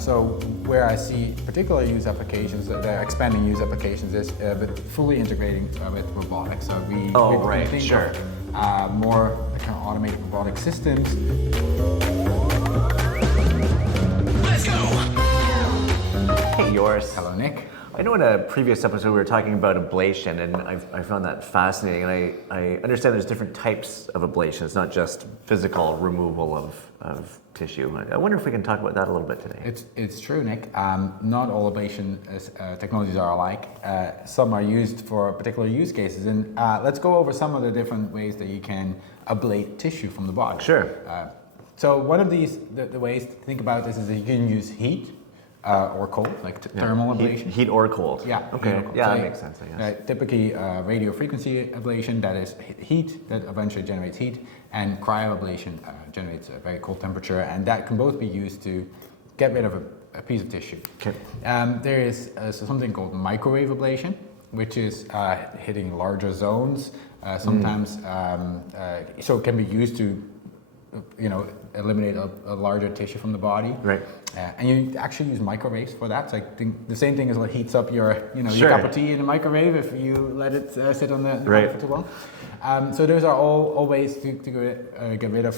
So where I see particular use applications, they're expanding use applications, is with fully integrating with robotics. So we think sure. of more kind of automated robotic systems. Let's go! Hey, Joris. Hello, Nick. I know in a previous episode we were talking about ablation, and I found that fascinating. And I understand there's different types of ablation. It's not just physical removal of tissue. I wonder if we can talk about that a little bit today. It's true, Nick. Not all ablation technologies are alike. Some are used for particular use cases, and let's go over some of the different ways that you can ablate tissue from the body. Sure. So one of these, the ways to think about this is that you can use heat or cold, like thermal ablation. Heat or cold. Yeah. Okay. Heat or cold. Yeah, So that makes sense, I guess. Typically, radio frequency ablation, that is heat that eventually generates heat, and cryoablation generates a very cold temperature, and that can both be used to get rid of a piece of tissue. Okay. There is something called microwave ablation, which is hitting larger zones. Sometimes, so it can be used to, eliminate a larger tissue from the body. Right. And you actually use microwaves for that. So I think the same thing as what heats up your Sure. cup of tea in a microwave if you let it sit on the Right. body for too long. So those are all ways to get rid of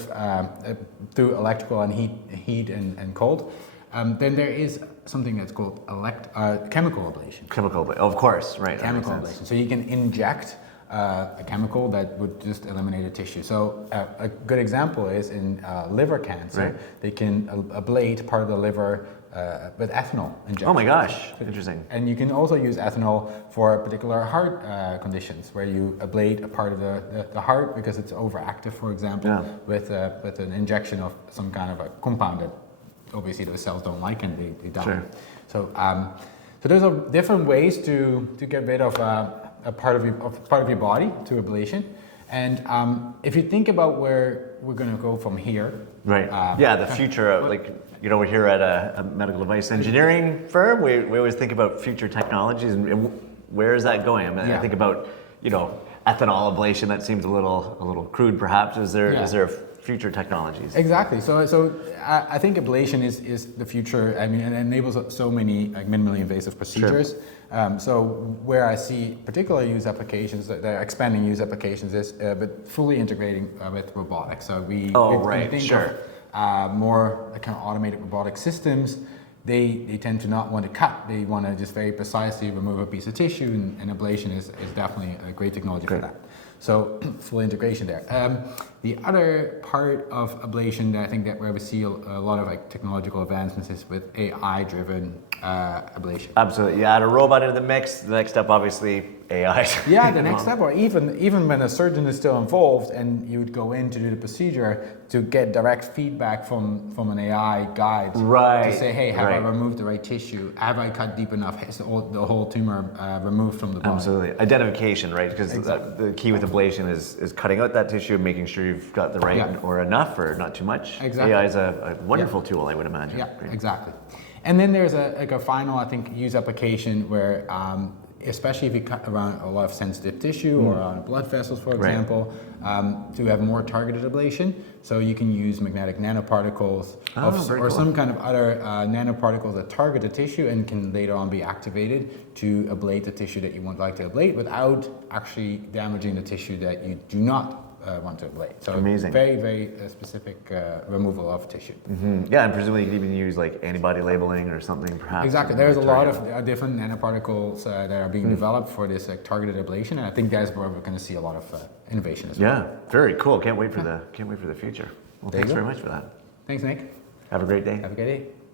through electrical and heat and cold. Then there is something that's called chemical ablation. Chemical ablation, of course, right. Chemical ablation. So you can inject a chemical that would just eliminate a tissue. So a good example is in liver cancer. Right. They can ablate part of the liver with ethanol injection. Oh my gosh, interesting. And you can also use ethanol for particular heart conditions, where you ablate a part of the heart because it's overactive, for example, with an injection of some kind of a compound that obviously those cells don't like and they die. Sure. So those are different ways to get rid of a part of your body to ablation. And if you think about where we're going to go from here, right? The future of we're here at a medical device engineering firm. We always think about future technologies and where is that going? I mean, I think about ethanol ablation. That seems a little crude, perhaps. Is there future technologies? Exactly. So I think ablation is the future. I mean, it enables so many minimally invasive procedures. Sure. So where I see particular use applications, they're expanding use applications, is but fully integrating with robotics. So we think of more kind of automated robotic systems. They tend to not want to cut. They want to just very precisely remove a piece of tissue, and ablation is definitely a great technology for that. So full integration there. The other part of ablation that I think that where we see a lot of technological advancements is with AI-driven ablation. Absolutely. Yeah, add a robot into the mix. The next step, obviously, AI. Yeah, the next step, or even when a surgeon is still involved and you would go in to do the procedure, to get direct feedback from an AI guide to say, hey, have I removed the right tissue? Have I cut deep enough? Is the whole tumor removed from the body? Absolutely. Identification, right? Because the key with ablation is cutting out that tissue and making sure you've got the right or enough or not too much. Exactly. AI is a wonderful tool, I would imagine. Yeah, exactly. And then there's a final, I think, use application where especially if you cut around a lot of sensitive tissue or on blood vessels, for example, to have more targeted ablation. So you can use magnetic nanoparticles or some kind of other nanoparticles that target the tissue and can later on be activated to ablate the tissue that you would like to ablate without actually damaging the tissue that you do not want to ablate. So amazing. Very, very specific removal of tissue. Mm-hmm. Yeah, and presumably you could even use antibody labeling or something, perhaps. Exactly. There's a lot of different nanoparticles that are being developed for this targeted ablation, and I think that's where we're going to see a lot of innovation as well. Yeah, very cool. Can't wait for the future. Well, thanks very much for that. Thanks, Nick. Have a great day. Have a great day.